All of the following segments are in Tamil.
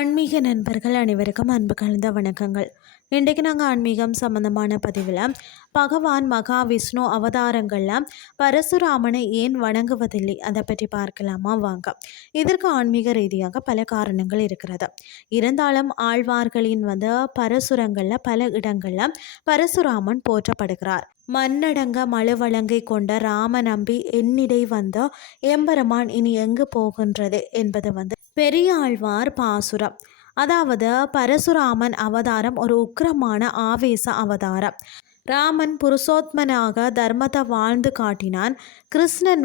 ஆன்மீக நண்பர்கள் அனைவருக்கும் அன்பு கலந்த வணக்கங்கள். இன்றைக்கு நாங்கள் ஆன்மீகம் சம்பந்தமான பதிவில் பகவான் மகாவிஷ்ணு அவதாரங்களில் பரசுராமனை ஏன் வணங்குவதில்லை அதை பற்றி பார்க்கலாமா வாங்க. இதற்கு ஆன்மீக ரீதியாக பல காரணங்கள் இருக்கிறது. இருந்தாலும் ஆழ்வார்களின் பரசுரங்களில் பல இடங்களில் பரசுராமன் போற்றப்படுகிறார். மண்ணடங்க மழுவழங்கை கொண்ட ராம நம்பி என்னிடை எம்பெருமான் இனி எங்கு போகின்றது என்பது பெரியாழ்வார் பாசுரம். அதாவது பரசுராமன் அவதாரம் ஒரு உக்கிரமான ஆவேச அவதாரம். ராமன் புருஷோத்மனாக தர்மத்தை வாழ்ந்து காட்டினான். கிருஷ்ணன்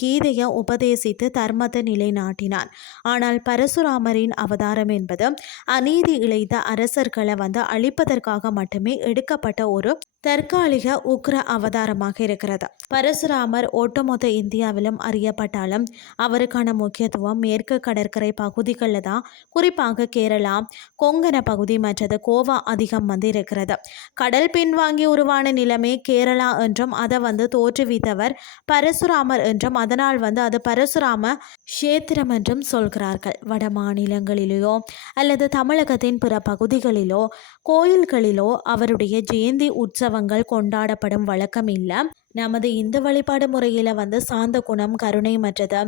கீதையை உபதேசித்து தர்மத்தை நிலைநாட்டினான். ஆனால் பரசுராமரின் அவதாரம் என்பது அநீதி இழைத்த அரசர்களை அழிப்பதற்காக மட்டுமே எடுக்கப்பட்ட ஒரு தற்காலிக உக்ர அவதாரமாக இருக்கிறது. பரசுராமர் ஒட்டுமொத்த இந்தியாவிலும் அறியப்பட்டாலும் அவருக்கான முக்கியத்துவம் மேற்கு கடற்கரை பகுதிகளில் தான், குறிப்பாக கேரளா, கொங்கண பகுதி மற்றது கோவா அதிகம் இருக்கிறது. கடல் பின்வாங்கி உருவான நிலைமை கேரளா என்றும் அதை தோற்றுவித்தவர் பரசுராமர் என்றும் அதனால் அது பரசுராம கஷேத்திரம் என்றும் சொல்கிறார்கள். வட மாநிலங்களிலோ அல்லது தமிழகத்தின் பிற பகுதிகளிலோ கோயில்களிலோ அவருடைய ஜெயந்தி உற்சவங்கள் கொண்டாடப்படும் வழக்கம் இல்லை. நமது இந்து வழிபாடு முறையில் சாந்த குணம், கருணை மற்றது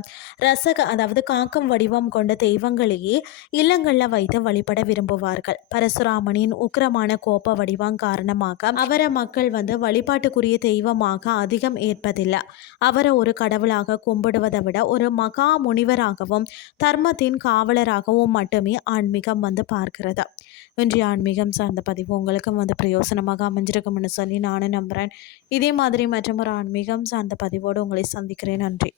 ரசக அதாவது காக்கும் வடிவம் கொண்ட தெய்வங்களையே இல்லங்களில் வைத்து வழிபட விரும்புவார்கள். பரசுராமனின் உக்கிரமான கோப வடிவம் காரணமாக அவரை மக்கள் வழிபாட்டுக்குரிய தெய்வமாக அதிகம் ஏற்பதில்லை. அவரை ஒரு கடவுளாக கும்பிடுவதை விட ஒரு மகா முனிவராகவும் தர்மத்தின் காவலராகவும் மட்டுமே ஆன்மீகம் பார்க்கிறது. இன்றைய ஆன்மீகம் சார்ந்த பதிவு உங்களுக்கும் பிரயோசனமாக அமைஞ்சிருக்கும்னு சொல்லி நானும் நம்புகிறேன். இதே மாதிரி மற்றும் ஒரு ஆன்மீகம் சார்ந்த பதிவோடு உங்களை சந்திக்கிறேன். நன்றி.